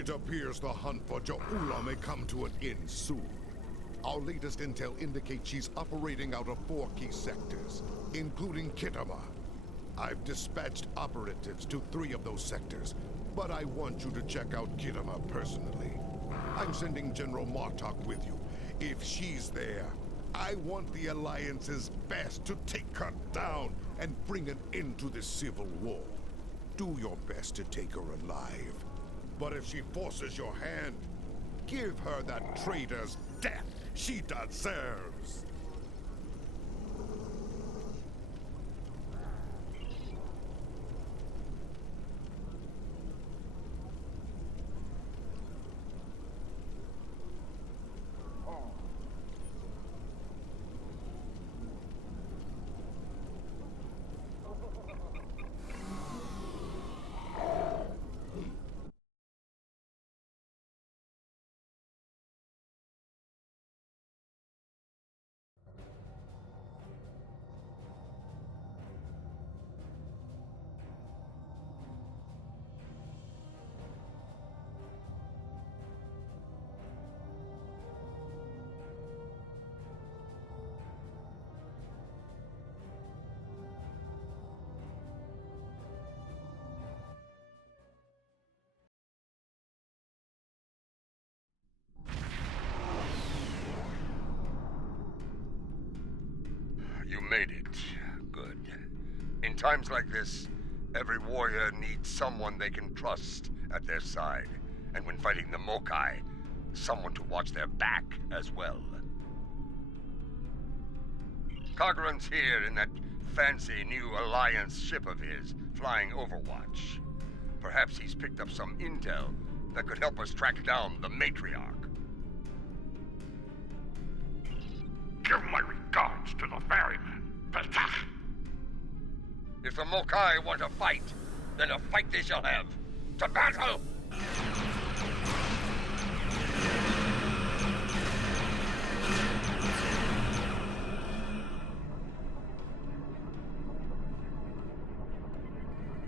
It appears the hunt for Ja'ula may come to an end soon. Our latest intel indicates she's operating out of 4 key sectors, including Kitomer. I've dispatched operatives to 3 of those sectors, but I want you to check out Kitomer personally. I'm sending General Martok with you. If she's there, I want the Alliance's best to take her down and bring an end to this civil war. Do your best to take her alive. But if she forces your hand, give her that traitor's death she deserves. You made it. Good. In times like this, every warrior needs someone they can trust at their side. And when fighting the Mokai, someone to watch their back as well. Cogran's here in that fancy new Alliance ship of his, flying Overwatch. Perhaps he's picked up some intel that could help us track down the Matriarch. Give my regards to the ferryman, Petach. If the Mokai want to fight, then a fight they shall have. To battle!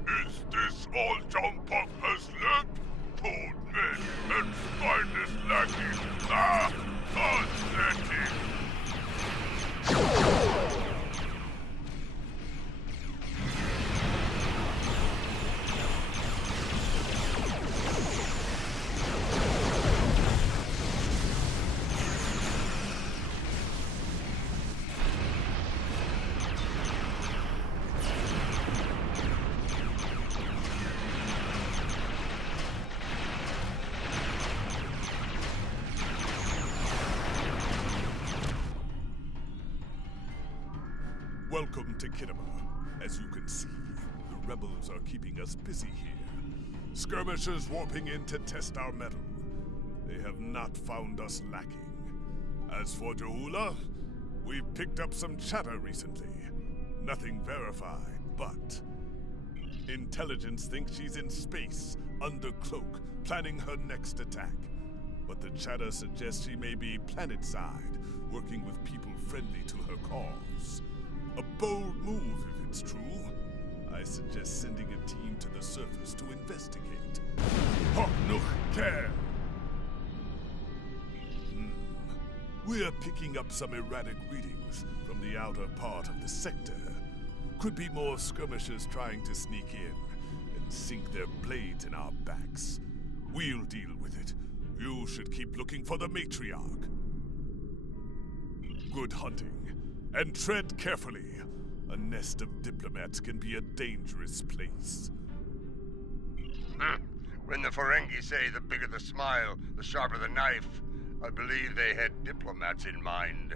Is this all Jumpuck has left? Cold men and finest lackeys. Ah, pathetic. Welcome to Kitomer. As you can see, the rebels are keeping us busy here. Skirmishers warping in to test our mettle. They have not found us lacking. As for Ja'ula, we've picked up some chatter recently. Nothing verified, but intelligence thinks she's in space, under cloak, planning her next attack. But the chatter suggests she may be planetside, working with people friendly to her cause. A bold move, if it's true. I suggest sending a team to the surface to investigate. Care. We're picking up some erratic readings from the outer part of the sector. Could be more skirmishers trying to sneak in and sink their blades in our backs. We'll deal with it. You should keep looking for the Matriarch. Good hunting. And tread carefully. A nest of diplomats can be a dangerous place. When the Ferengi say the bigger the smile, the sharper the knife, I believe they had diplomats in mind.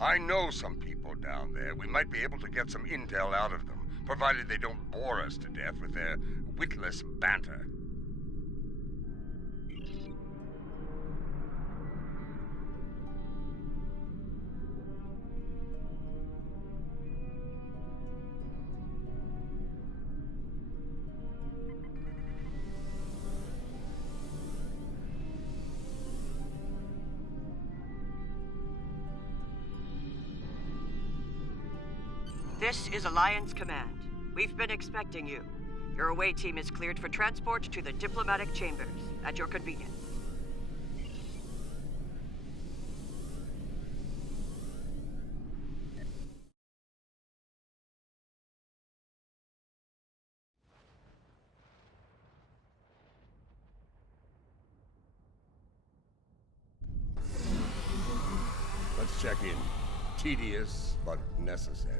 I know some people down there. We might be able to get some intel out of them, provided they don't bore us to death with their witless banter. This is Alliance Command. We've been expecting you. Your away team is cleared for transport to the diplomatic chambers, at your convenience. Let's check in. Tedious, but necessary.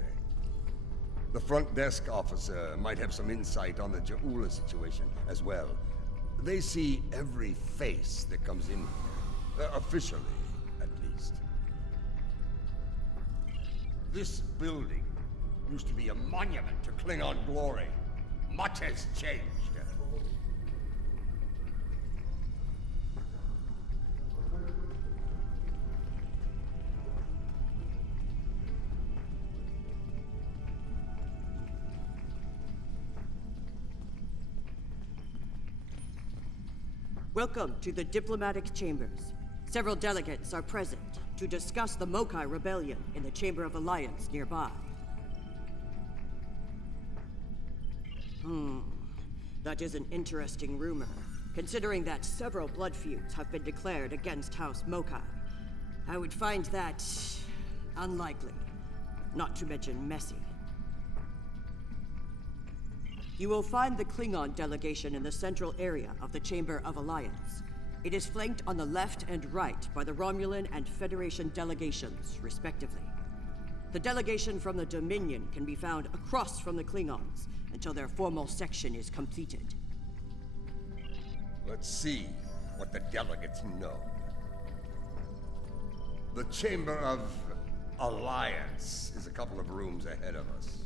The front desk officer might have some insight on the Ja'ula situation as well. They see every face that comes in here. Officially, at least. This building used to be a monument to Klingon glory. Much has changed. Welcome to the diplomatic chambers. Several delegates are present to discuss the Mokai rebellion in the Chamber of Alliance nearby. That is an interesting rumor, considering that several blood feuds have been declared against House Mokai. I would find that unlikely, not to mention messy. You will find the Klingon delegation in the central area of the Chamber of Alliance. It is flanked on the left and right by the Romulan and Federation delegations, respectively. The delegation from the Dominion can be found across from the Klingons until their formal section is completed. Let's see what the delegates know. The Chamber of Alliance is a couple of rooms ahead of us.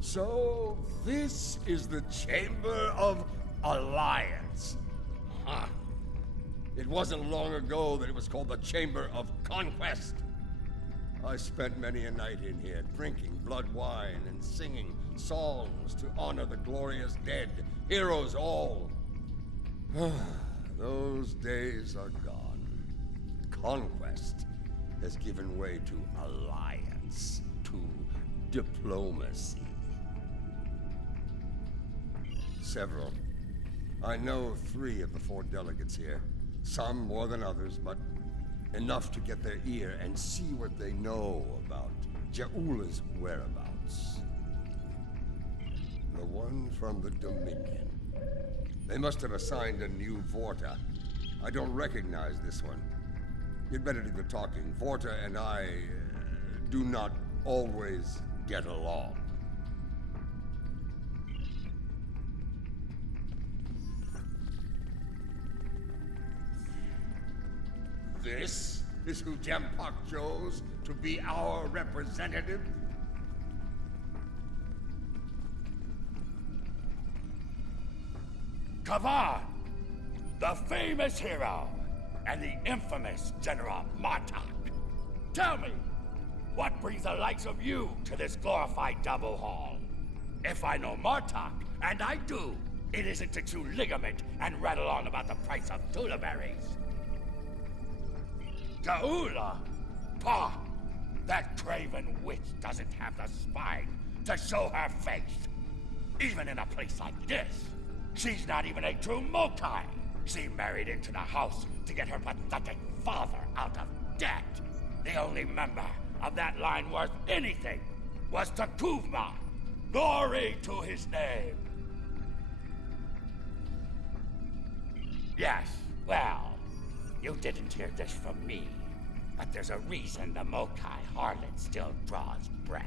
So, this is the Chamber of Alliance. Huh. It wasn't long ago that it was called the Chamber of Conquest. I spent many a night in here, drinking blood wine and singing songs to honor the glorious dead, heroes all. Those days are gone. Conquest has given way to alliance, to diplomacy. Several. I know 3 of the 4 delegates here. Some more than others, but enough to get their ear and see what they know about Ja'ula's whereabouts. The one from the Dominion. They must have assigned a new Vorta. I don't recognize this one. You'd better do the talking. Vorta and I do not always get along. This is who Jempak chose to be our representative? Kavan, the famous hero, and the infamous General Martok. Tell me, what brings the likes of you to this glorified double hall? If I know Martok, and I do, it isn't to chew ligament and rattle on about the price of tula berries. Ja'ula? Pah! That craven witch doesn't have the spine to show her face. Even in a place like this, she's not even a true Mokai. She married into the house to get her pathetic father out of debt. The only member of that line worth anything was Takuvma. Glory to his name. Yes, well, you didn't hear this from me, but there's a reason the Mokai harlot still draws breath,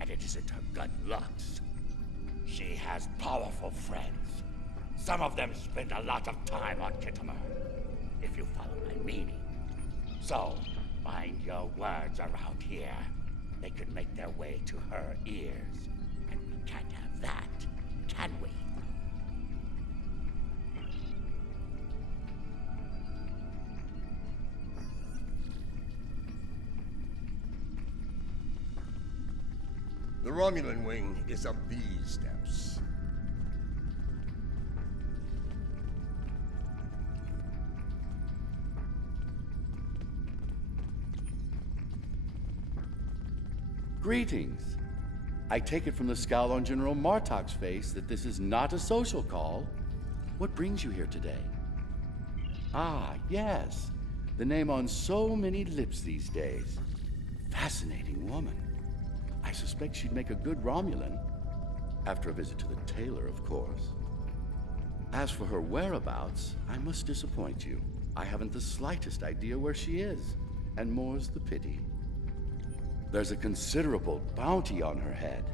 and it isn't her good looks. She has powerful friends. Some of them spend a lot of time on Kitomer, if you follow my meaning. So, mind your words around here. They could make their way to her ears, and we can't have that, can we? The Romulan wing is up these steps. Greetings. I take it from the scowl on General Martok's face that this is not a social call. What brings you here today? Ah, yes. The name on so many lips these days. Fascinating woman. I suspect she'd make a good Romulan. After a visit to the tailor, of course. As for her whereabouts, I must disappoint you. I haven't the slightest idea where she is, and more's the pity. There's a considerable bounty on her head.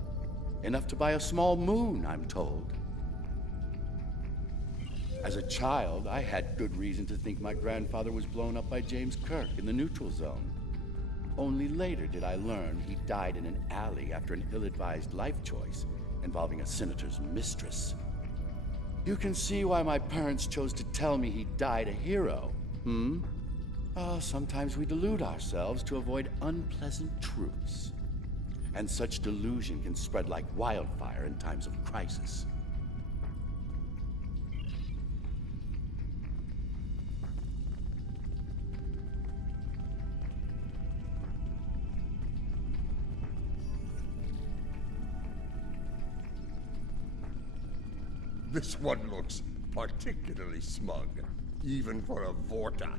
Enough to buy a small moon, I'm told. As a child, I had good reason to think my grandfather was blown up by James Kirk in the neutral zone. Only later did I learn he died in an alley after an ill-advised life choice involving a senator's mistress. You can see why my parents chose to tell me he died a hero, sometimes we delude ourselves to avoid unpleasant truths. And such delusion can spread like wildfire in times of crisis. This one looks particularly smug, even for a Vorta.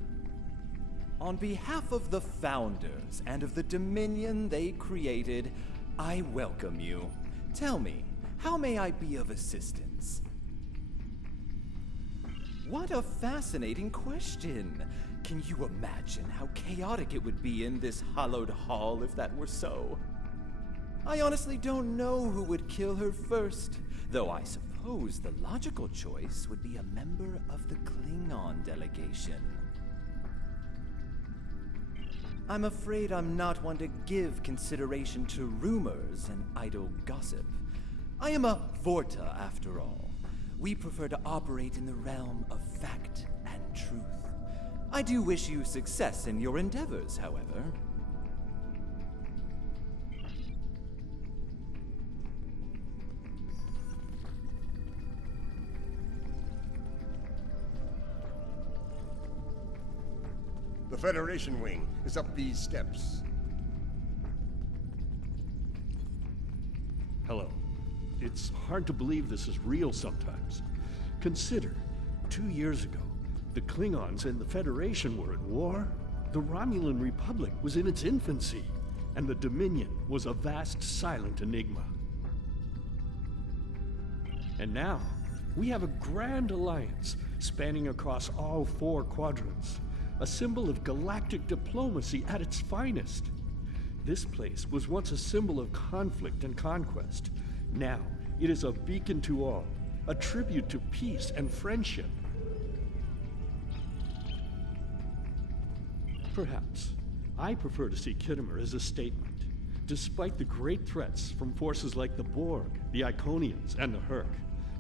On behalf of the Founders and of the Dominion they created, I welcome you. Tell me, how may I be of assistance? What a fascinating question! Can you imagine how chaotic it would be in this hallowed hall if that were so? I honestly don't know who would kill her first, though I suppose the logical choice would be a member of the Klingon delegation. I'm afraid I'm not one to give consideration to rumors and idle gossip. I am a Vorta, after all. We prefer to operate in the realm of fact and truth. I do wish you success in your endeavors, however. The Federation wing is up these steps. Hello. It's hard to believe this is real sometimes. Consider, 2 years ago, the Klingons and the Federation were at war. The Romulan Republic was in its infancy, and the Dominion was a vast, silent enigma. And now, we have a grand alliance spanning across all 4 quadrants. A symbol of galactic diplomacy at its finest. This place was once a symbol of conflict and conquest. Now, it is a beacon to all, a tribute to peace and friendship. Perhaps, I prefer to see Kitomer as a statement. Despite the great threats from forces like the Borg, the Iconians, and the Herc,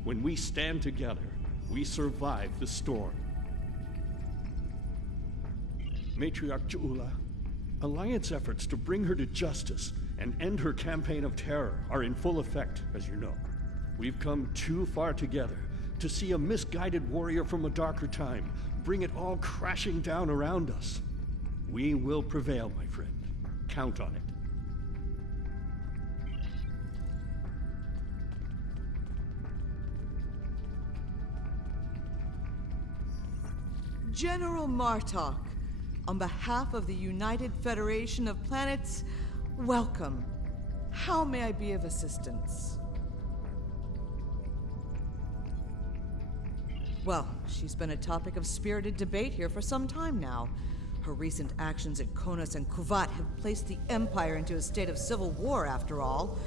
when we stand together, we survive the storm. Matriarch Ju'ula, Alliance efforts to bring her to justice and end her campaign of terror are in full effect, as you know. We've come too far together to see a misguided warrior from a darker time bring it all crashing down around us. We will prevail, my friend. Count on it. General Martok, on behalf of the United Federation of Planets, welcome. How may I be of assistance? Well, she's been a topic of spirited debate here for some time now. Her recent actions at Konos and Kuvat have placed the Empire into a state of civil war, after all.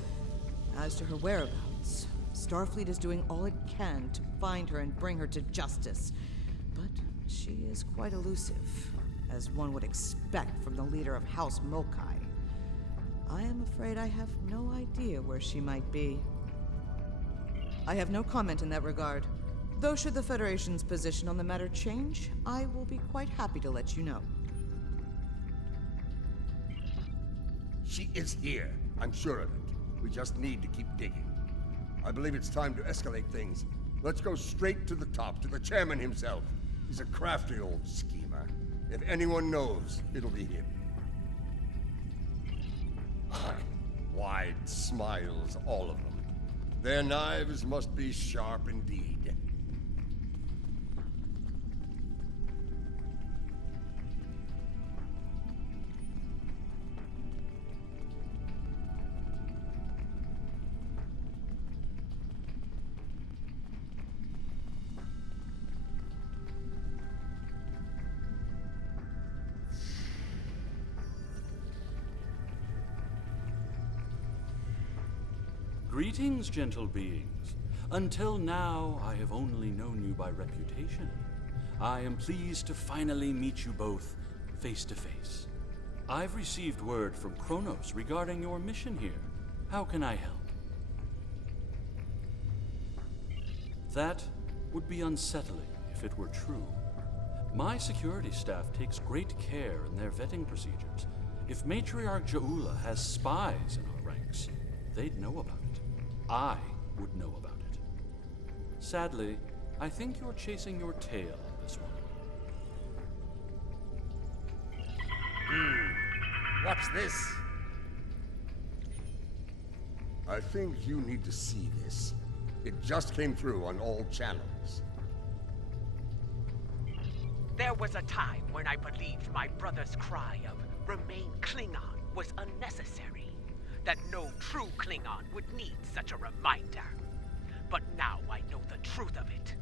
As to her whereabouts, Starfleet is doing all it can to find her and bring her to justice. But she is quite elusive, as one would expect from the leader of House Mokai. I am afraid I have no idea where she might be. I have no comment in that regard. Though should the Federation's position on the matter change, I will be quite happy to let you know. She is here, I'm sure of it. We just need to keep digging. I believe it's time to escalate things. Let's go straight to the top, to the chairman himself. He's a crafty old schemer. If anyone knows, it'll be him. Wide smiles, all of them. Their knives must be sharp indeed. Greetings, gentle beings. Until now, I have only known you by reputation. I am pleased to finally meet you both face to face. I've received word from Kronos regarding your mission here. How can I help? That would be unsettling if it were true. My security staff takes great care in their vetting procedures. If Matriarch Jaula has spies in our ranks, they'd know about it. I would know about it. Sadly, I think you're chasing your tail on this one. What's this? I think you need to see this. It just came through on all channels. There was a time when I believed my brother's cry of "Remain Klingon" was unnecessary. That no true Klingon would need such a reminder. But now I know the truth of it.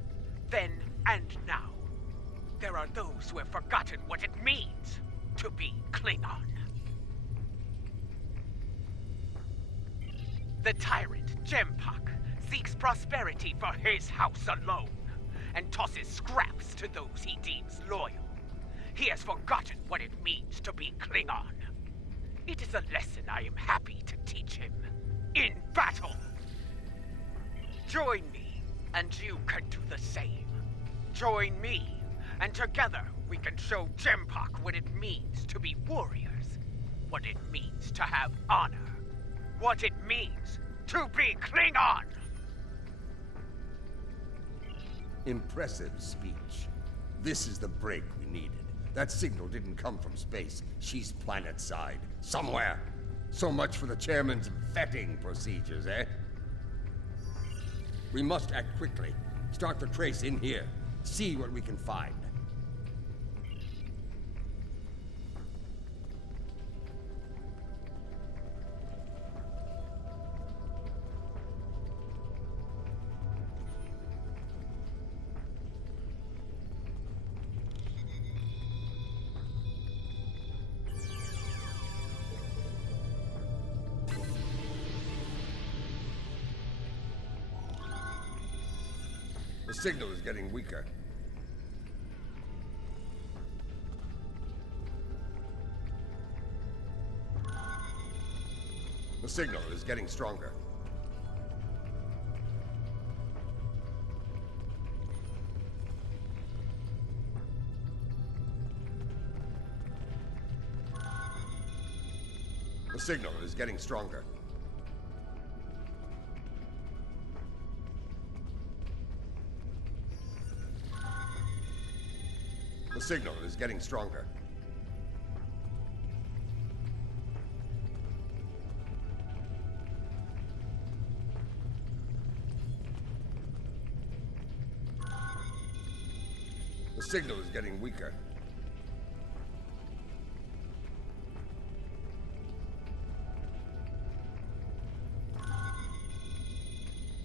Then and now. There are those who have forgotten what it means to be Klingon. The tyrant, Jempak, seeks prosperity for his house alone, and tosses scraps to those he deems loyal. He has forgotten what it means to be Klingon. It is a lesson I am happy to teach him. In battle! Join me, and you can do the same. Join me, and together we can show Jempak what it means to be warriors. What it means to have honor. What it means to be Klingon! Impressive speech. This is the break we needed. That signal didn't come from space. She's planet-side. Somewhere. So much for the chairman's vetting procedures, eh? We must act quickly. Start the trace in here. See what we can find. The signal is getting weaker. The signal is getting stronger. The signal is getting stronger. The signal is getting stronger. The signal is getting weaker.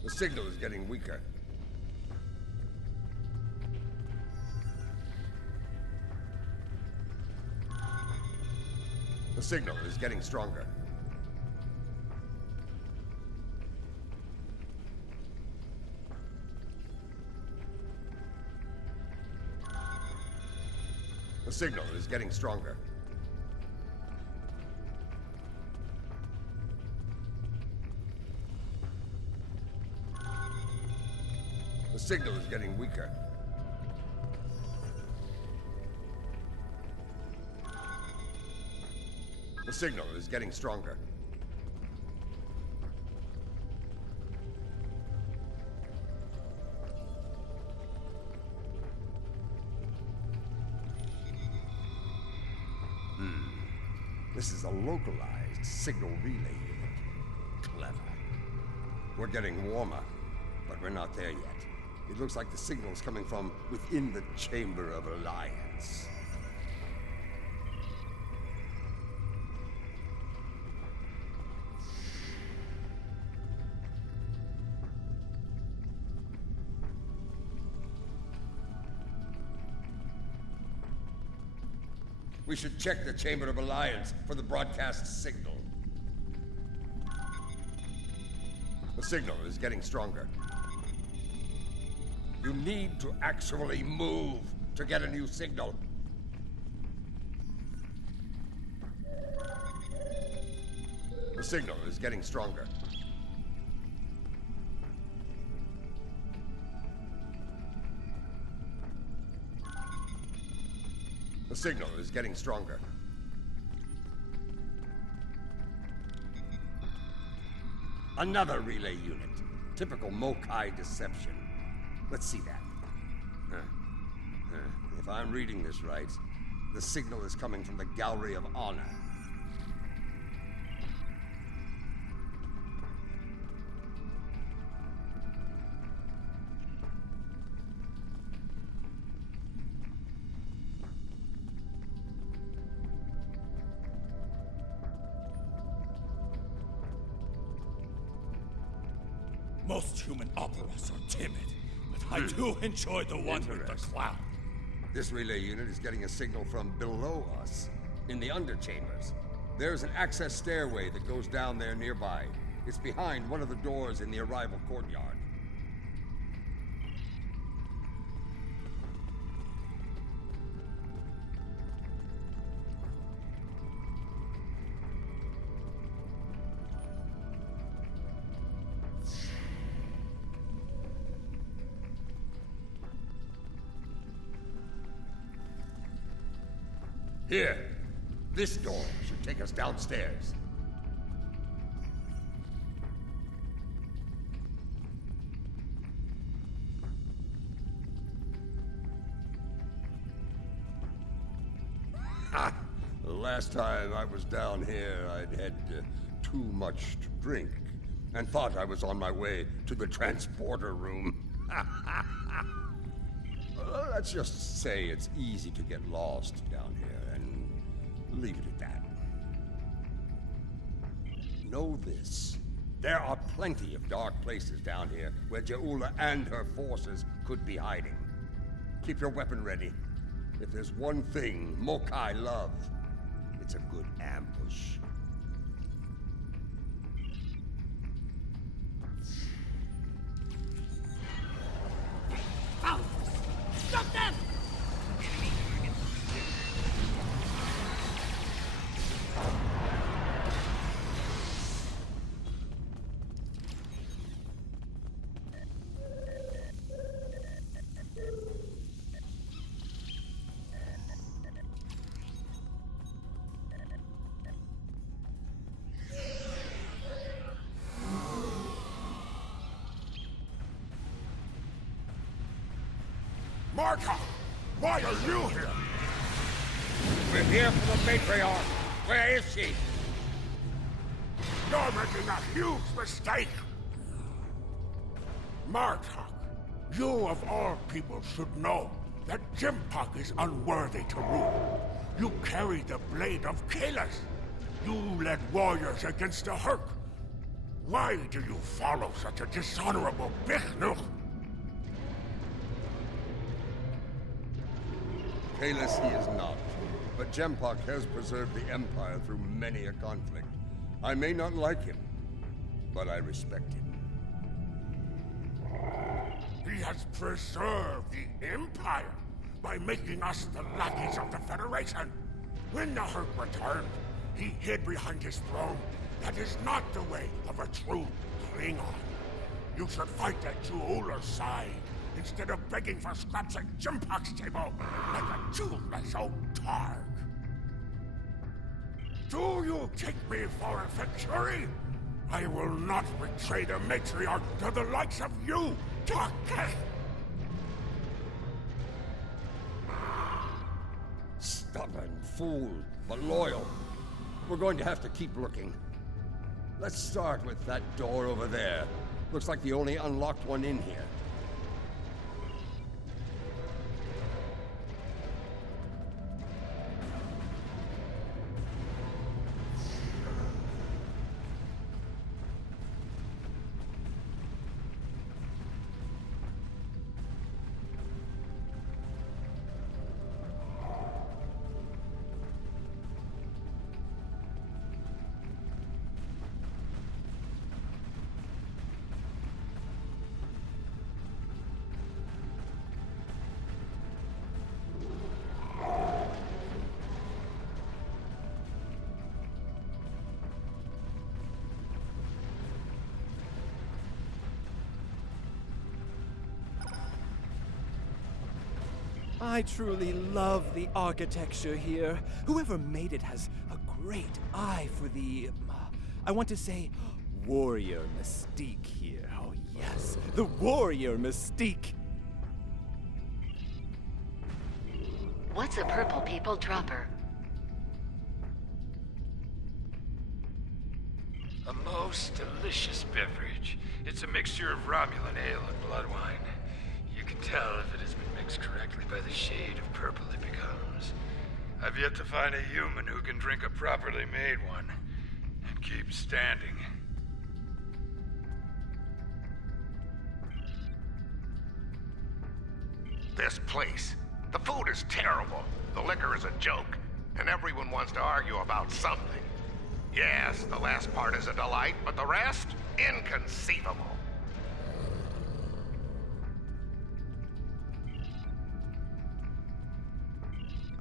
The signal is getting weaker. The signal is getting stronger. The signal is getting stronger. The signal is getting weaker. The signal is getting stronger. This is a localized signal relay unit. Clever. We're getting warmer, but we're not there yet. It looks like the signal's coming from within the Chamber of Alliance. We should check the Chamber of Alliance for the broadcast signal. The signal is getting stronger. You need to actually move to get a new signal. The signal is getting stronger. The signal is getting stronger. Another relay unit. Typical Mokai deception. Let's see that. If I'm reading this right, the signal is coming from the Gallery of Honor. Most human operas are timid, but I do enjoy the one with the clown. This relay unit is getting a signal from below us, in the underchambers. There's an access stairway that goes down there nearby. It's behind one of the doors in the arrival courtyard. Here, this door should take us downstairs. Ha! The last time I was down here, I'd had too much to drink and thought I was on my way to the transporter room. Let's just say it's easy to get lost down here, and leave it at that. Know this. There are plenty of dark places down here where Je'ula and her forces could be hiding. Keep your weapon ready. If there's one thing Mokai love, it's a good ambush. Stop them! Marta! Why are you here? We're here for the matriarch. Where is she? You're making a huge mistake! Martok, you of all people should know that Jimpak is unworthy to rule. You carry the blade of Kalas. You led warriors against the Herc. Why do you follow such a dishonorable Bichnuch? Kalas he is not, but Jempak has preserved the Empire through many a conflict. I may not like him, but I respect him. He has preserved the Empire by making us the lackeys of the Federation. When the Herc returned, he hid behind his throne. That is not the way of a true Klingon. You should fight at Je'ula's side, instead of begging for scraps at Jimpak's table, like a toothless old targ. Do you take me for a victory? I will not betray the matriarch to the likes of you, Taketh! Stubborn fool, but loyal. we're going to have to keep looking. Let's start with that door over there. Looks like the only unlocked one in here. I truly love the architecture here. Whoever made it has a great eye for the, I want to say, warrior mystique here. Oh yes, the warrior mystique. What's a purple people dropper? A most delicious beverage. It's a mixture of Romulan ale and blood wine. You can tell if it has been mixed correctly by the shade of purple it becomes. I've yet to find a human who can drink a properly made one and keep standing. This place. The food is terrible. The liquor is a joke. And everyone wants to argue about something. Yes, the last part is a delight, but the rest? Inconceivable.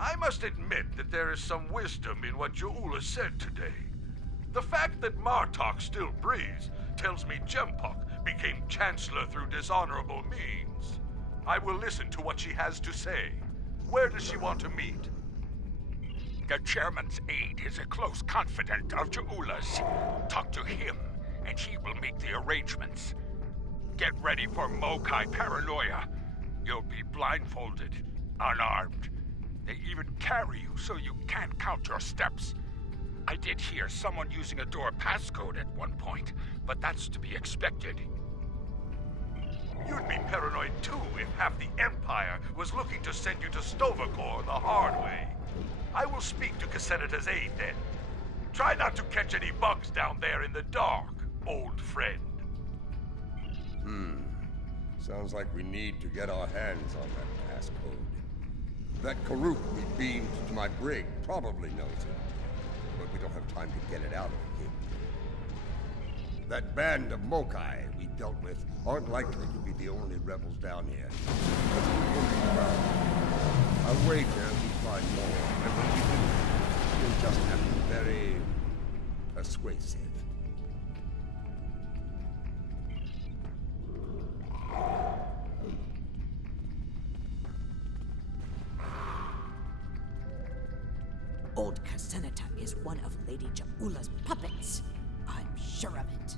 I must admit that there is some wisdom in what Ja'ula said today. The fact that Martok still breathes tells me Jempok became Chancellor through dishonorable means. I will listen to what she has to say. Where does she want to meet? The chairman's aide is a close confidant of Ja'ula's. Talk to him, and he will make the arrangements. Get ready for Mokai paranoia. You'll be blindfolded, unarmed. They even carry you so you can't count your steps. I did hear someone using a door passcode at one point, but that's to be expected. You'd be paranoid too if half the Empire was looking to send you to Stovacor the hard way. I will speak to Casenata's aide then. Try not to catch any bugs down there in the dark, old friend. Sounds like we need to get our hands on that passcode. That Karuk we beamed to my brig probably knows it, but we don't have time to get it out of him. That band of Mokai we dealt with aren't likely to be the only rebels down here. Let's keep looking around. I'll wager we find more, and when we do, we'll just have to be very persuasive. Old Casenata is one of Lady Ja'ula's puppets. I'm sure of it.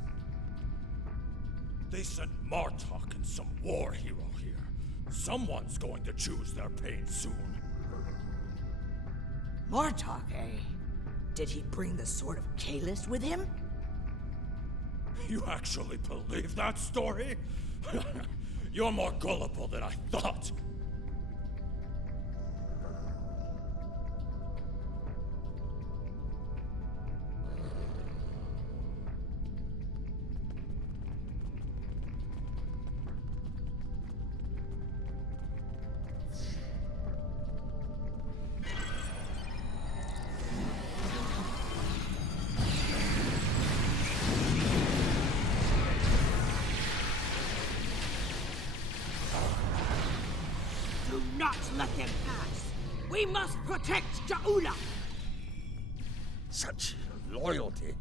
They sent Martok and some war hero here. Someone's going to choose their pain soon. Martok, eh? Did he bring the Sword of Kalis with him? You actually believe that story? You're more gullible than I thought. Do not let them pass. We must protect Ja'ula. Such loyalty.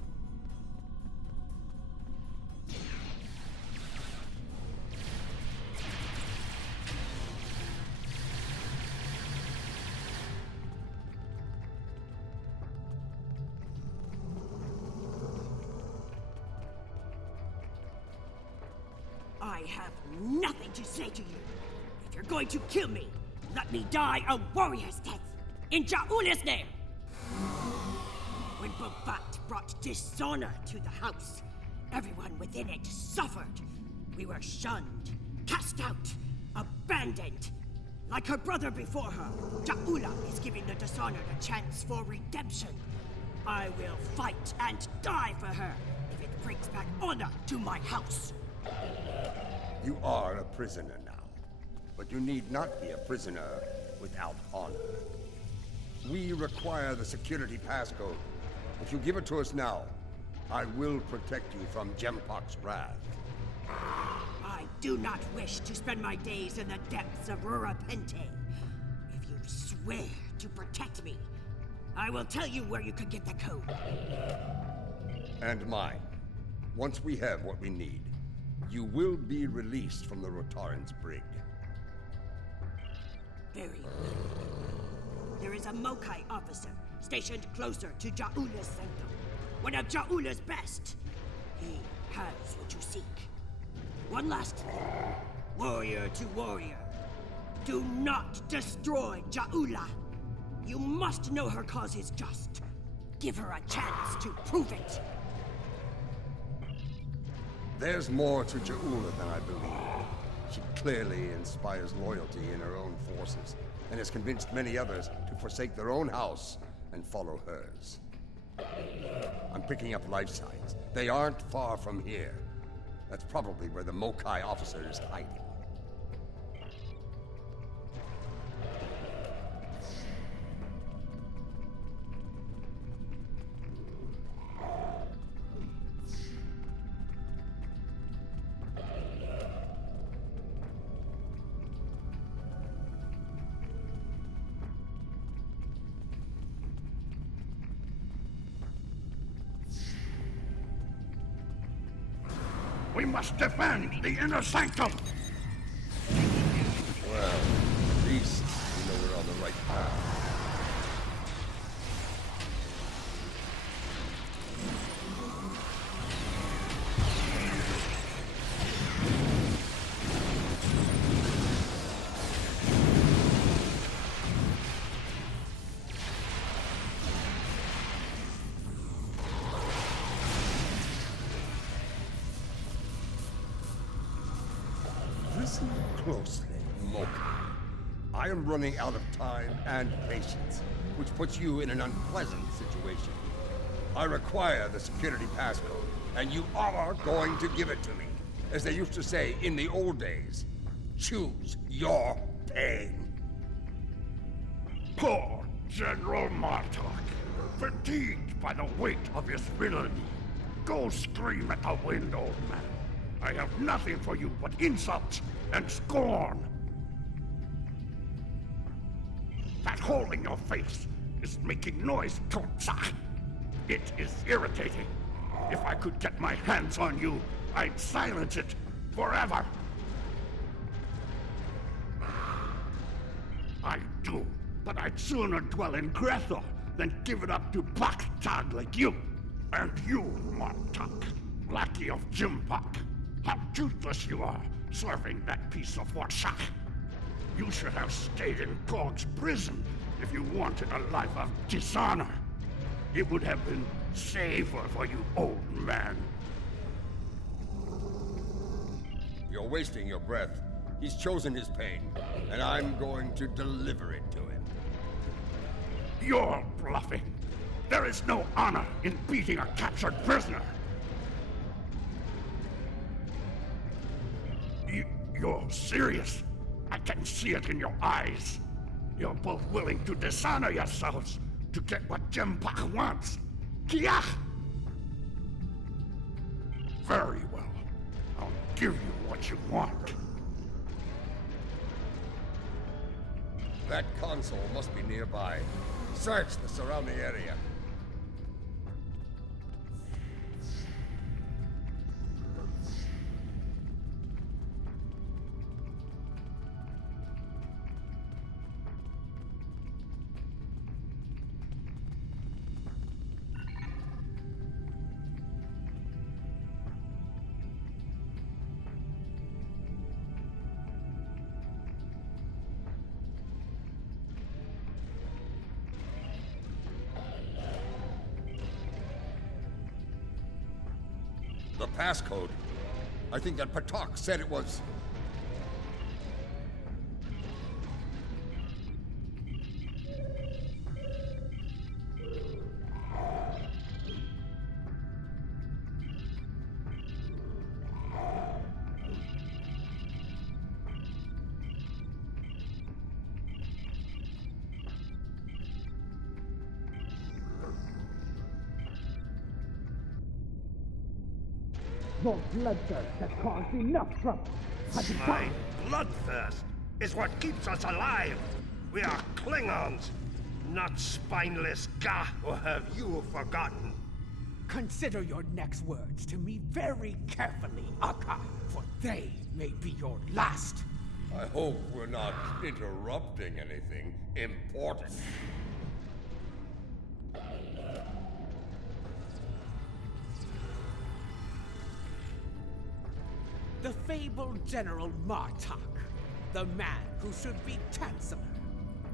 I have nothing to say to you. If you're going to kill me, let me die a warrior's death in Ja'ula's name. When Bobat brought dishonor to the house, everyone within it suffered. We were shunned, cast out, abandoned. Like her brother before her, Ja'ula is giving the dishonored a chance for redemption. I will fight and die for her if it brings back honor to my house. You are a prisoner now, but you need not be a prisoner without honor. We require the security passcode. If you give it to us now, I will protect you from Jempok's wrath. I do not wish to spend my days in the depths of Rurapente. If you swear to protect me, I will tell you where you can get the code. And mine. Once we have what we need, you will be released from the Rotaran's brig. Very well. There is a Mokai officer stationed closer to Ja'ula's sanctum. One of Ja'ula's best. He has what you seek. One last thing. Warrior to warrior. Do not destroy Ja'ula. You must know her cause is just. Give her a chance to prove it. There's more to Ja'ula than I believe. She clearly inspires loyalty in her own forces, and has convinced many others to forsake their own house and follow hers. I'm picking up life signs. They aren't far from here. That's probably where the Mokai officer is hiding. We must defend the inner sanctum! Well, at least we know we're on the right path. Listen closely, Mokai. I am running out of time and patience, which puts you in an unpleasant situation. I require the security passcode, and you are going to give it to me. As they used to say in the old days, choose your pain. Poor General Martok, fatigued by the weight of his villainy. Go scream at the wind, old man. I have nothing for you but insults and scorn. That hole in your face is making noise, Totsa. It is irritating. If I could get my hands on you, I'd silence it forever. I do, but I'd sooner dwell in Grethel than give it up to Baktag like you. And you, Martok, lackey of Jempok. How toothless you are, serving that piece of Warshak. You should have stayed in Kog's prison if you wanted a life of dishonor. It would have been safer for you, old man. You're wasting your breath. He's chosen his pain, and I'm going to deliver it to him. You're bluffing. There is no honor in beating a captured prisoner. You're serious. I can see it in your eyes. You're both willing to dishonor yourselves to get what Jempok wants. Kiach! Very well. I'll give you what you want. That console must be nearby. Search the surrounding area. passcode. I think that Patak said it was... Your bloodthirst has caused enough trouble. My bloodthirst is what keeps us alive. We are Klingons, not spineless Gah, or have you forgotten? Consider your next words to me very carefully, Akka, for they may be your last. I hope we're not interrupting anything important. The fabled General Martok, the man who should be Chancellor.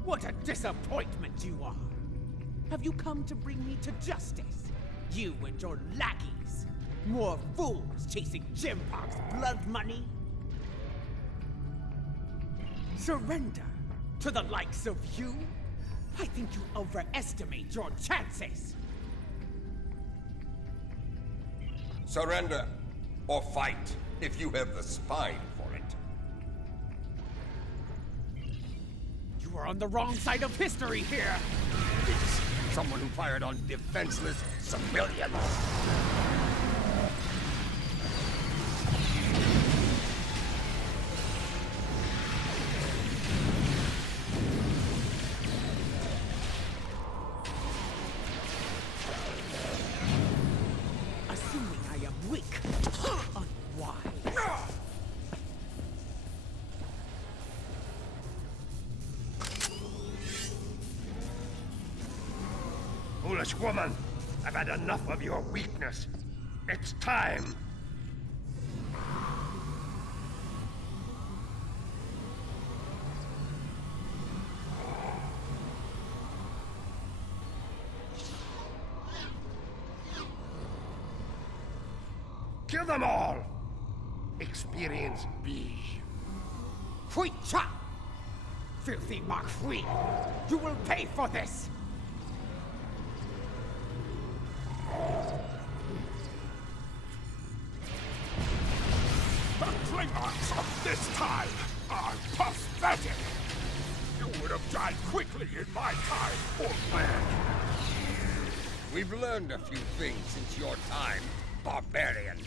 What a disappointment you are! Have you come to bring me to justice? You and your lackeys? More fools chasing Jimpok's blood money? Surrender to the likes of you? I think you overestimate your chances. Surrender or fight if you have the spine for it. You are on the wrong side of history here. It's someone who fired on defenseless civilians. Assuming I am weak, unwise. Foolish woman, I've had enough of your weakness. It's time. Kill them all! Experience B. Hui Cha! Filthy Mark Hui! You will pay for this! The Klingons of this time are pathetic! You would have died quickly in my time, old man! We've learned a few things since your time, barbarian.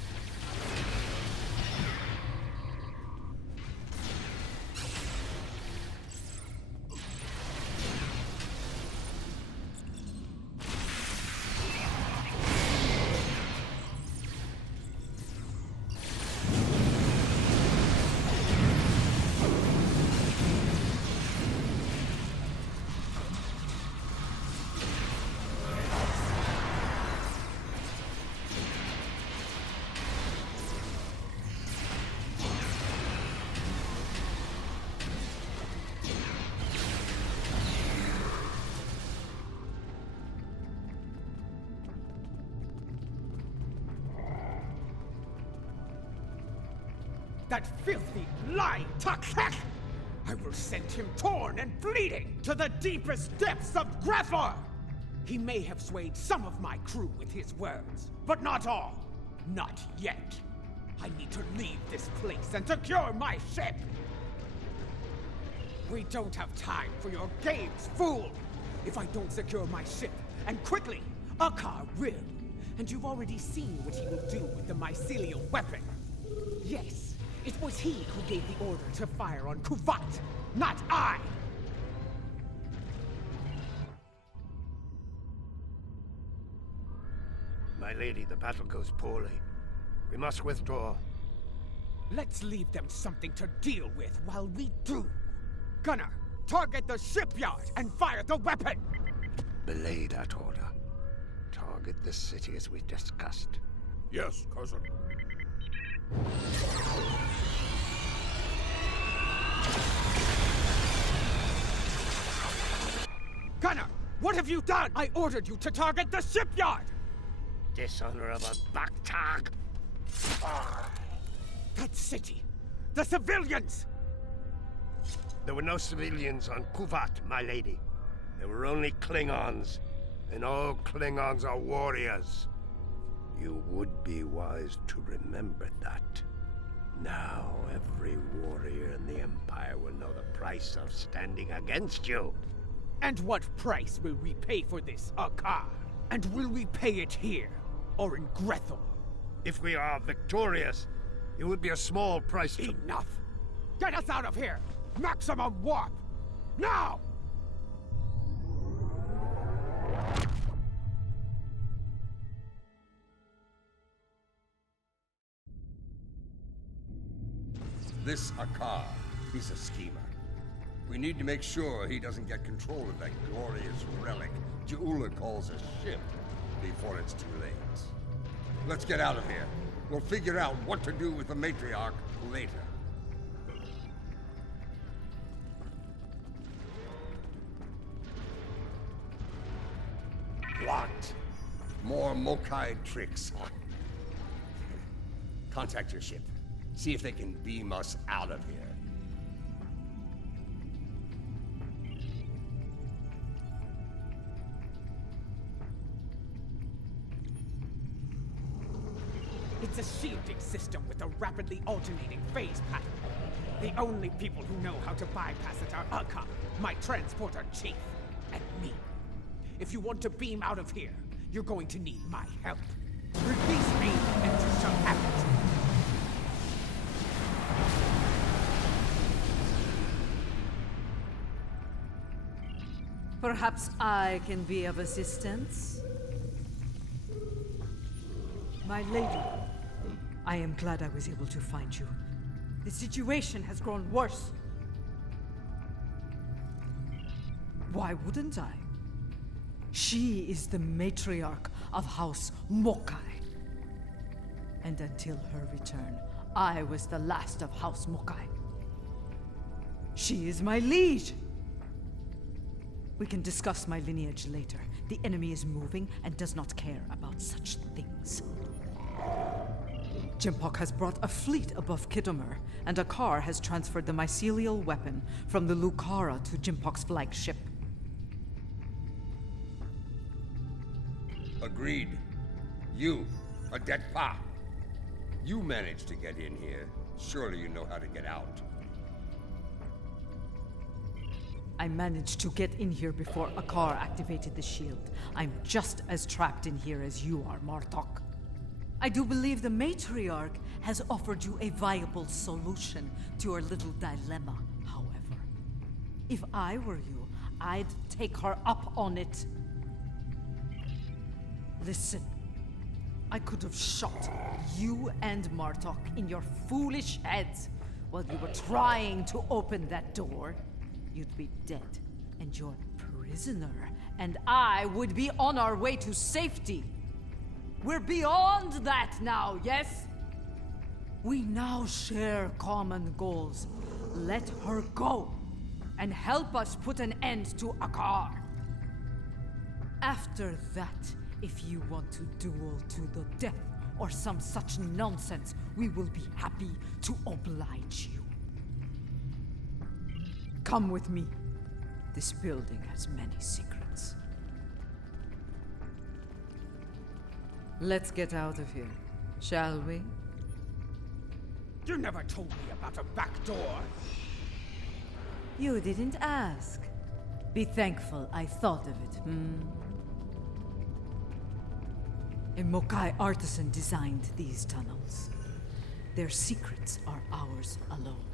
That filthy, lying Tukhek! I will send him torn and bleeding to the deepest depths of Grathor! He may have swayed some of my crew with his words, but not all. Not yet. I need to leave this place and secure my ship! We don't have time for your games, fool! If I don't secure my ship, and quickly, Akar will. And you've already seen what he will do with the mycelial weapon. Yes. It was he who gave the order to fire on Kuvat, not I! My lady, the battle goes poorly. We must withdraw. Let's leave them something to deal with while we do. Gunner, target the shipyard and fire the weapon! Belay that order. Target the city as we discussed. Yes, cousin. Gunner, what have you done? I ordered you to target the shipyard! Dishonorable Baktag! That city! The civilians! There were no civilians on Kuvat, my lady. There were only Klingons. And all Klingons are warriors. You would be wise to remember that. Now every warrior in the Empire will know the price of standing against you. And what price will we pay for this, Akar? And will we pay it here, or in Grethel? If we are victorious, it would be a small price to— Enough! Get us out of here! Maximum warp! Now! This Akar, he's a schemer. We need to make sure he doesn't get control of that glorious relic Ja'ula calls a ship before it's too late. Let's get out of here. We'll figure out what to do with the matriarch later. What? More Mokai tricks, huh? Contact your ship. See if they can beam us out of here. It's a shielding system with a rapidly alternating phase pattern. The only people who know how to bypass it are Akar, my transporter chief, and me. If you want to beam out of here, you're going to need my help. Release me, and you shall have it. Perhaps I can be of assistance? My lady, I am glad I was able to find you. The situation has grown worse. Why wouldn't I? She is the matriarch of House Mokai. And until her return, I was the last of House Mokai. She is my liege. We can discuss my lineage later. The enemy is moving and does not care about such things. Jempok has brought a fleet above Kitomer, and Akar has transferred the mycelial weapon from the Lucara to Jempok's flagship. Agreed. You, a Detpa. You managed to get in here. Surely you know how to get out. I managed to get in here before Akar activated the shield. I'm just as trapped in here as you are, Martok. I do believe the matriarch has offered you a viable solution to your little dilemma, however. If I were you, I'd take her up on it. Listen, I could have shot you and Martok in your foolish heads while you were trying to open that door. You'd be dead, and your prisoner, and I would be on our way to safety. We're beyond that now, yes? We now share common goals. Let her go, and help us put an end to Akar. After that, if you want to duel to the death or some such nonsense, we will be happy to oblige you. Come with me. This building has many secrets. Let's get out of here, shall we? You never told me about a back door. You didn't ask. Be thankful I thought of it, A Mokai artisan designed these tunnels. Their secrets are ours alone.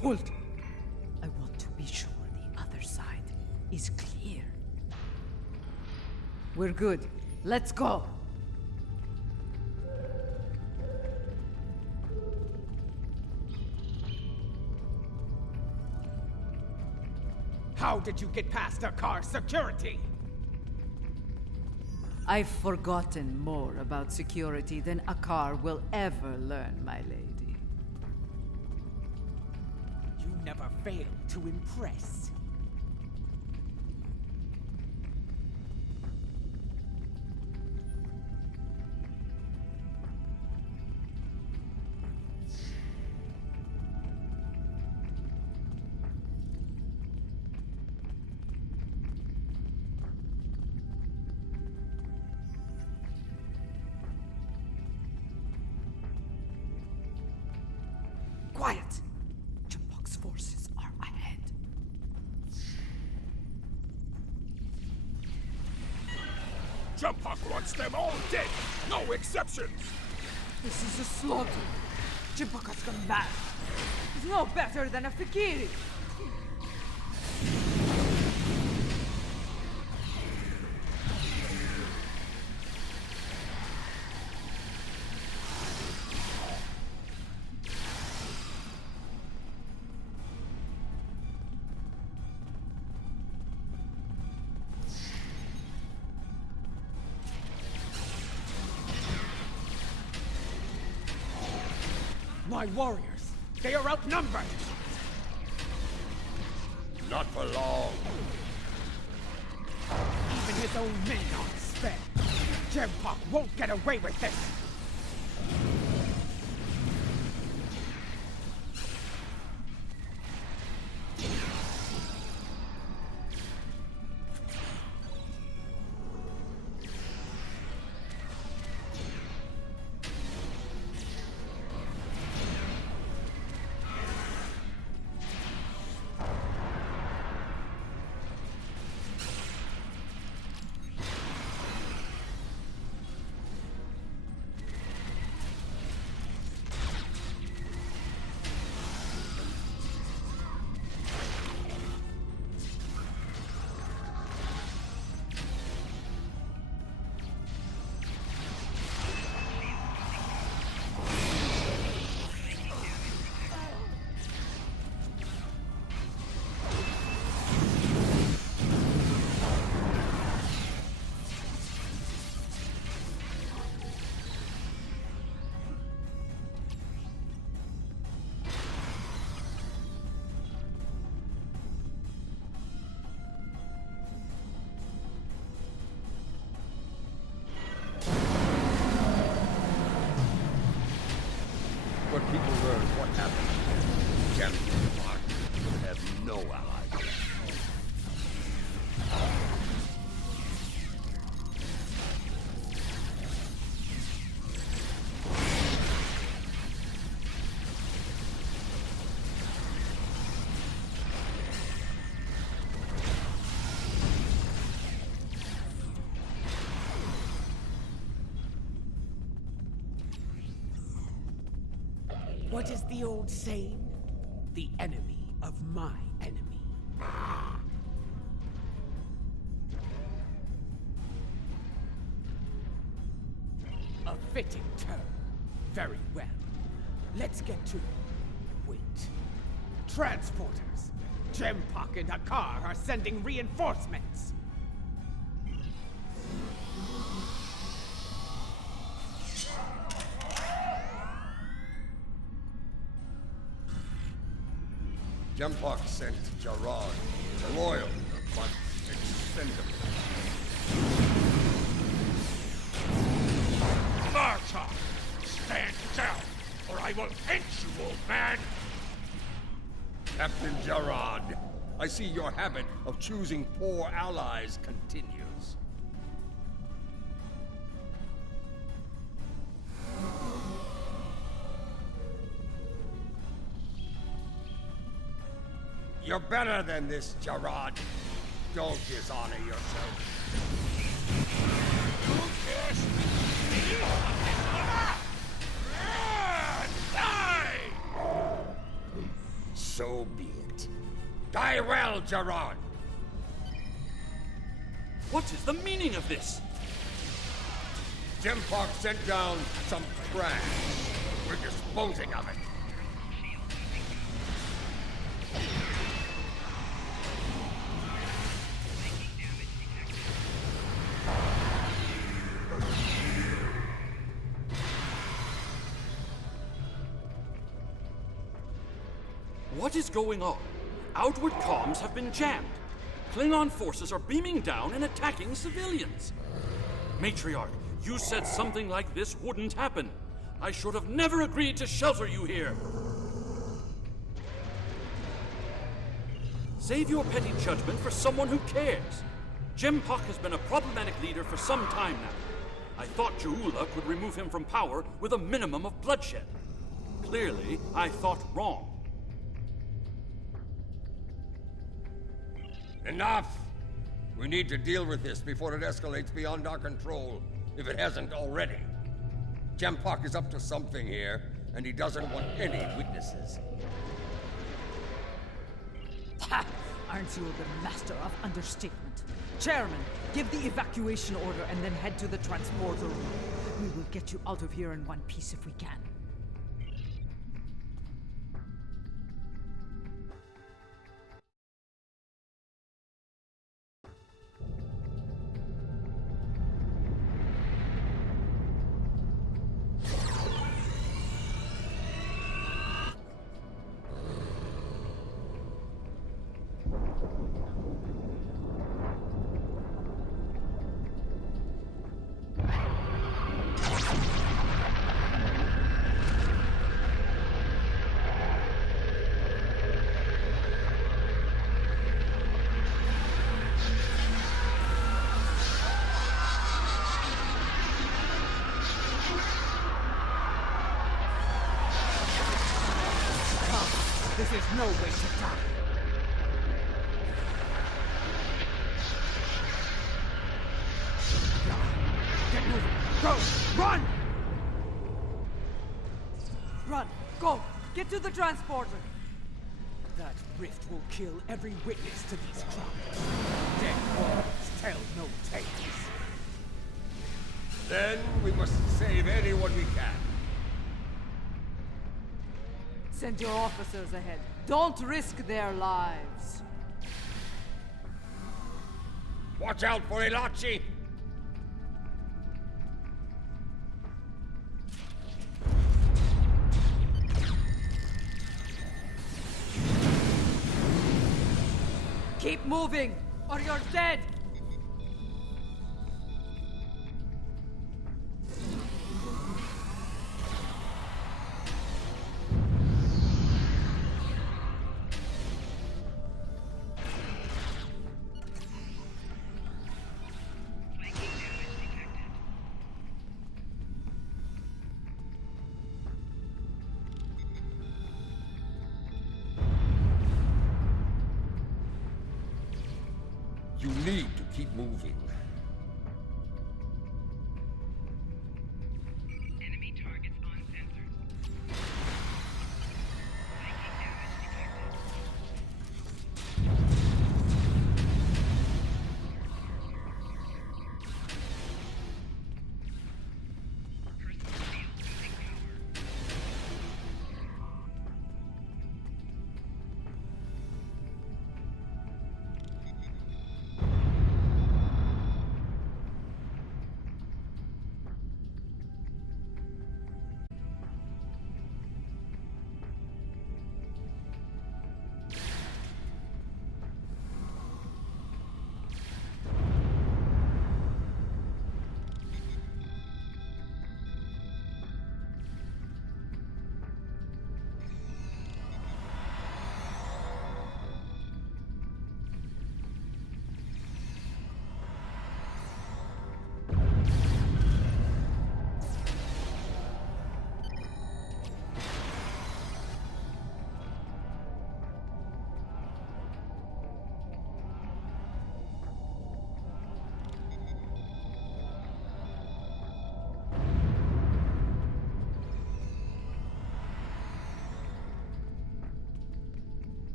Hold! I want to be sure the other side is clear. We're good. Let's go! How did you get past Akar's security? I've forgotten more about security than Akar will ever learn, my lady. You never fail to impress. Quiet! Jimpok's forces are ahead. Jumphawk wants them all dead! No exceptions! This is a slaughter. Jimpok has gone mad. He's no better than a Fakiri. My warriors, they are outnumbered! Not for long. Even his own men aren't spared. Jimpok won't get away with this! But people learn what happened. Jumphawk will have no allies. What is the old saying? The enemy of my enemy. A fitting term. Very well. Let's get to it. Wait. Transporters! Jimpok and Hakar are sending reinforcements! Jumphawk sent Jarad, loyal, but expendable. Martok! Stand down, or I will hit you, old man! Captain Jarad, I see your habit of choosing poor allies continues. You're better than this, Jarad. Don't dishonor yourself. Die! So be it. Die well, Jarad! What is the meaning of this? Jumphawk sent down some trash. We're disposing of it. What is going on? Outward comms have been jammed. Klingon forces are beaming down and attacking civilians. Matriarch, you said something like this wouldn't happen. I should have never agreed to shelter you here. Save your petty judgment for someone who cares. Jimpok has been a problematic leader for some time now. I thought Juula could remove him from power with a minimum of bloodshed. Clearly, I thought wrong. Enough! We need to deal with this before it escalates beyond our control, if it hasn't already. Jempak is up to something here, and he doesn't want any witnesses. Ha! Aren't you a good master of understatement? Chairman, give the evacuation order and then head to the transporter room. We will get you out of here in one piece if we can. This is no way to die. Get moving. Go! Run! Run! Go! Get to the transporter! That rift will kill every witness to these crimes. Dead words tell no tales. Then we must save anyone we can. Send your officers ahead. Don't risk their lives. Watch out for Ilachi! Keep moving, or you're dead! You need to keep moving. Enemy targets on sensors.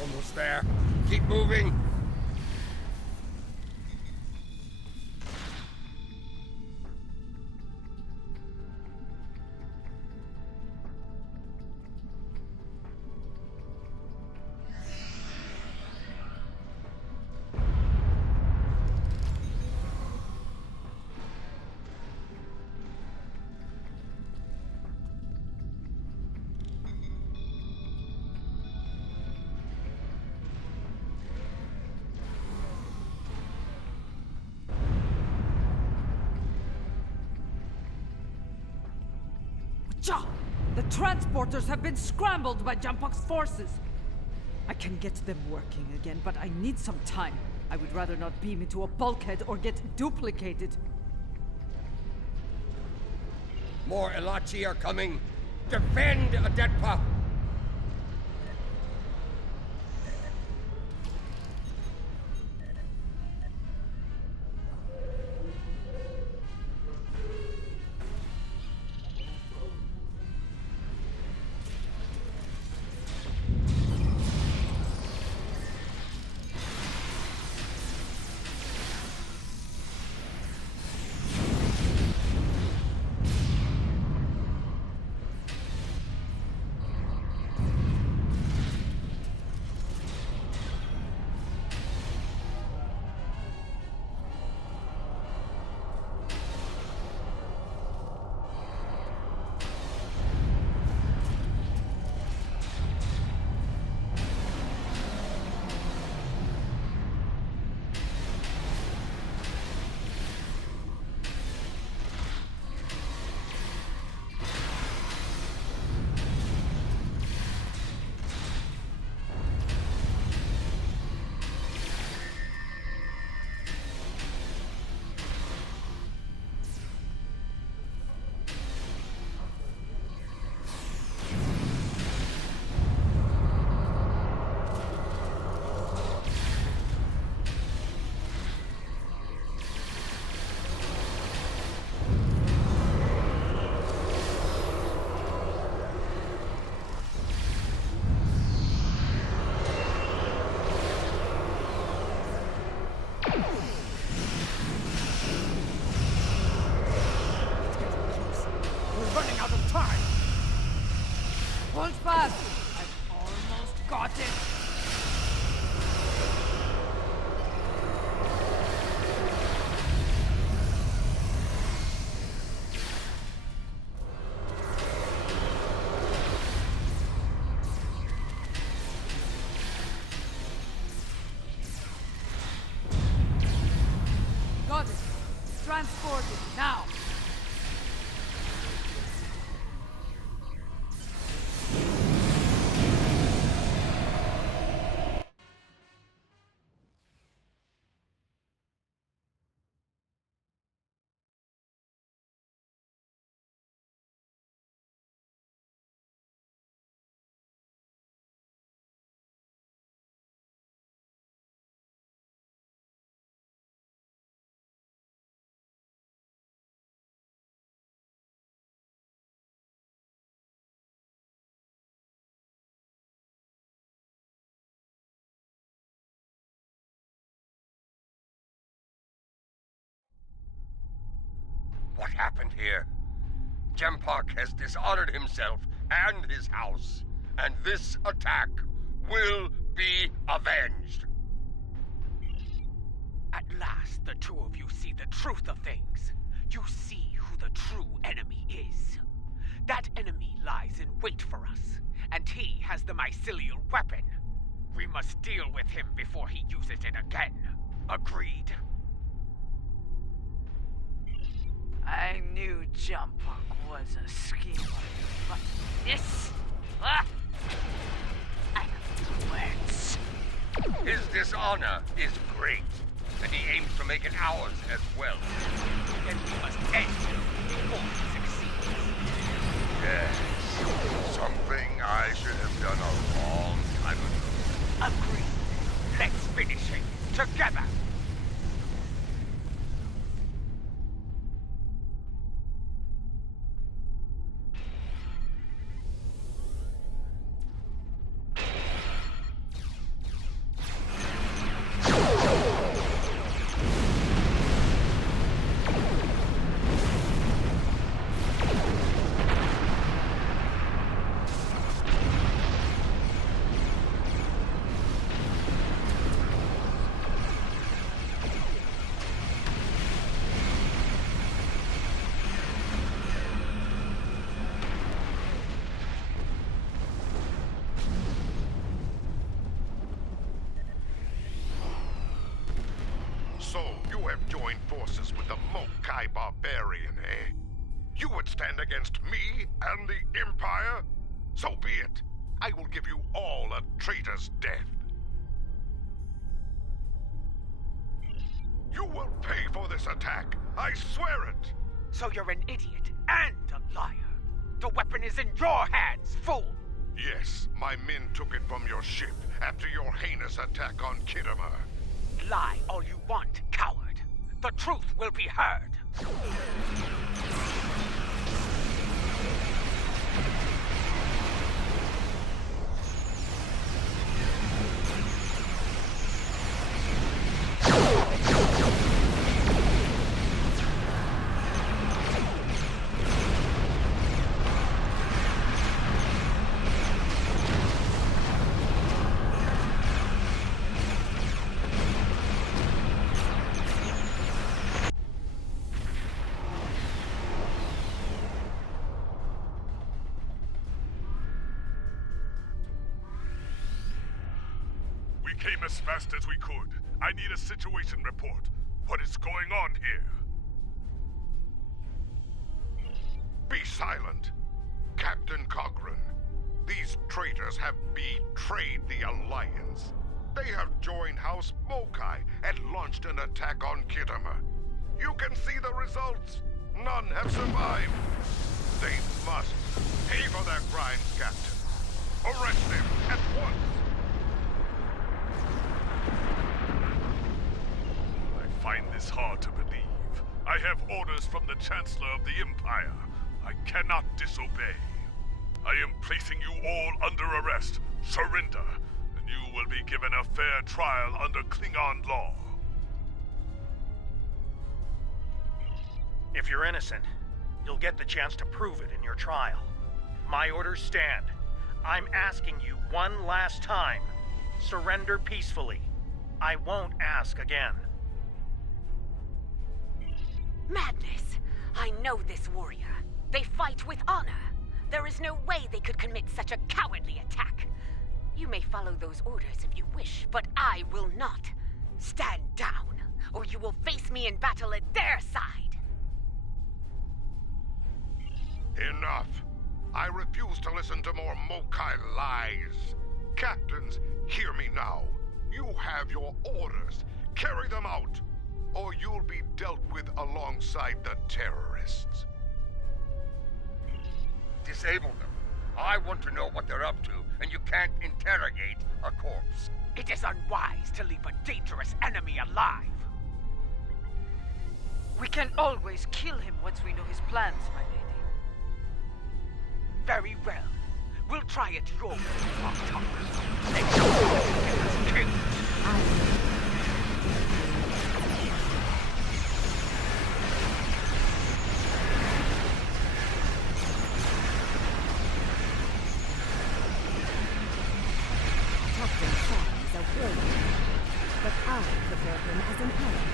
Almost there. Keep moving. The transporters have been scrambled by Jampak's forces. I can get them working again, but I need some time. I would rather not beam into a bulkhead or get duplicated. More Elachi are coming. Defend Adetpa! We're running out of time! Hold fast! I've almost got it! Got it! Transport it, now! What happened here? Jempak has dishonored himself and his house, and this attack will be avenged. At last, the two of you see the truth of things. You see who the true enemy is. That enemy lies in wait for us, and he has the mycelial weapon. We must deal with him before he uses it again. Agreed? I knew Jempak was a schemer, but this... I have no words. His dishonor is great, and he aims to make it ours as well. Then we must end him before he succeeds. Yes, something I should have done a long time ago. Agreed. Let's finish him together. So, you have joined forces with the Mokai barbarian, eh? You would stand against me and the Empire? So be it. I will give you all a traitor's death. You will pay for this attack. I swear it. So you're an idiot and a liar. The weapon is in your hands, fool. Yes, my men took it from your ship after your heinous attack on Kitomer. Lie all you want, coward. The truth will be heard. We came as fast as we could. I need a situation report. What is going on here? Be silent. Captain Cochrane, these traitors have betrayed the Alliance. They have joined House Mokai and launched an attack on Kitomer. You can see the results. None have survived. They must pay for their crimes, Captain. Arrest them at once. I find this hard to believe. I have orders from the Chancellor of the Empire. I cannot disobey. I am placing you all under arrest. Surrender, and you will be given a fair trial under Klingon law. If you're innocent, you'll get the chance to prove it in your trial. My orders stand. I'm asking you one last time. Surrender peacefully. I won't ask again. Madness! I know this warrior. They fight with honor. There is no way they could commit such a cowardly attack. You may follow those orders if you wish, but I will not. Stand down, or you will face me in battle at their side. Enough. I refuse to listen to more Mokai lies. Captains, hear me now. You have your orders. Carry them out, or you'll be dealt with alongside the terrorists. Disable them. I want to know what they're up to, and you can't interrogate a corpse. It is unwise to leave a dangerous enemy alive. We can always kill him once we know his plans, my lady. Very well. We'll try it your way, Martok. Let's get us killed. Captain Shaw is a warrior, but I prefer him as an ally.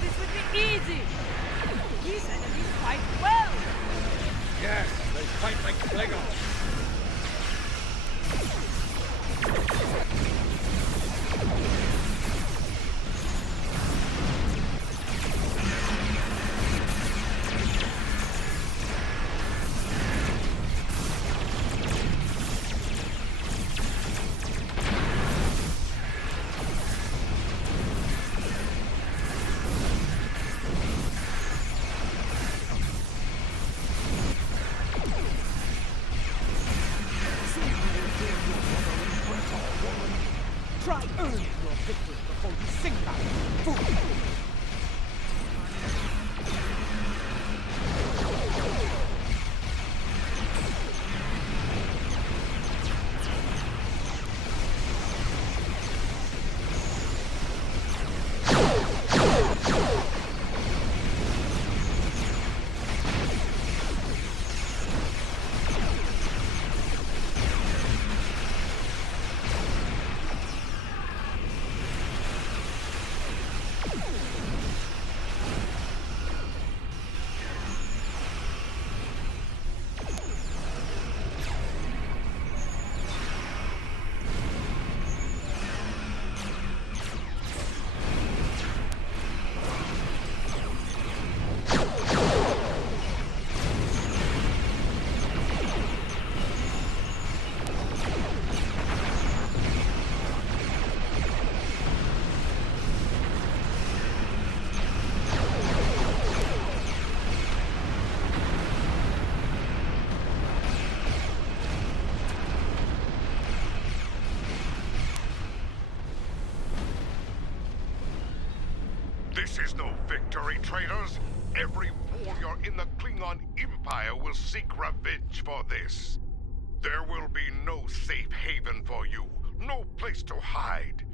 This would be easy! These enemies fight well! Yes, they fight like Klingons. Try earning your victory before you sing about it, fool! This is no victory, traitors. Every warrior in the Klingon Empire will seek revenge for this. There will be no safe haven for you, no place to hide.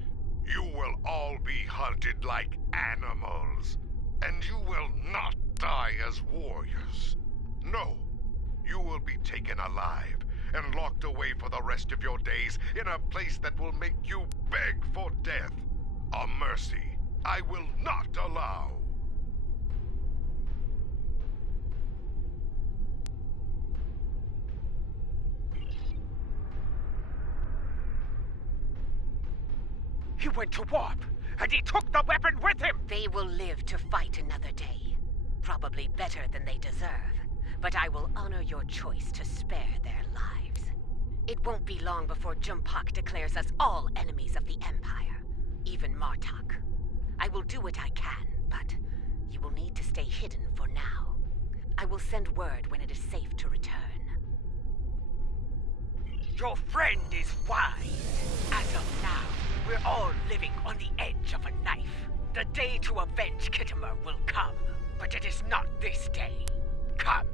You will all be hunted like animals, and you will not die as warriors. No, you will be taken alive and locked away for the rest of your days in a place that will make you beg for death. A mercy I will not allow. He went to warp, and he took the weapon with him! They will live to fight another day. Probably better than they deserve. But I will honor your choice to spare their lives. It won't be long before Jumpak declares us all enemies of the Empire. Even Martok. I will do what I can, but you will need to stay hidden for now. I will send word when it is safe to return. Your friend is wise. As of now, we're all living on the edge of a knife. The day to avenge Kitomer will come, but it is not this day. Come.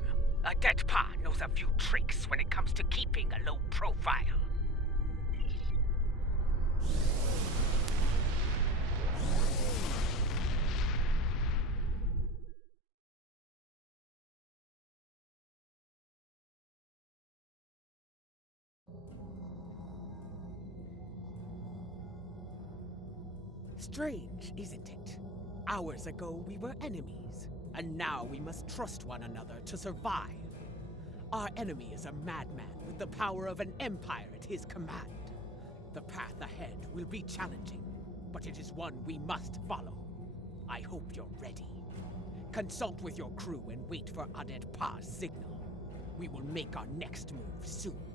A dead pa knows a few tricks when it comes to keeping a low profile. Strange, isn't it? Hours ago we were enemies, and now we must trust one another to survive. Our enemy is a madman with the power of an empire at his command. The path ahead will be challenging, but it is one we must follow. I hope you're ready. Consult with your crew and wait for Adet Pa's signal. We will make our next move soon.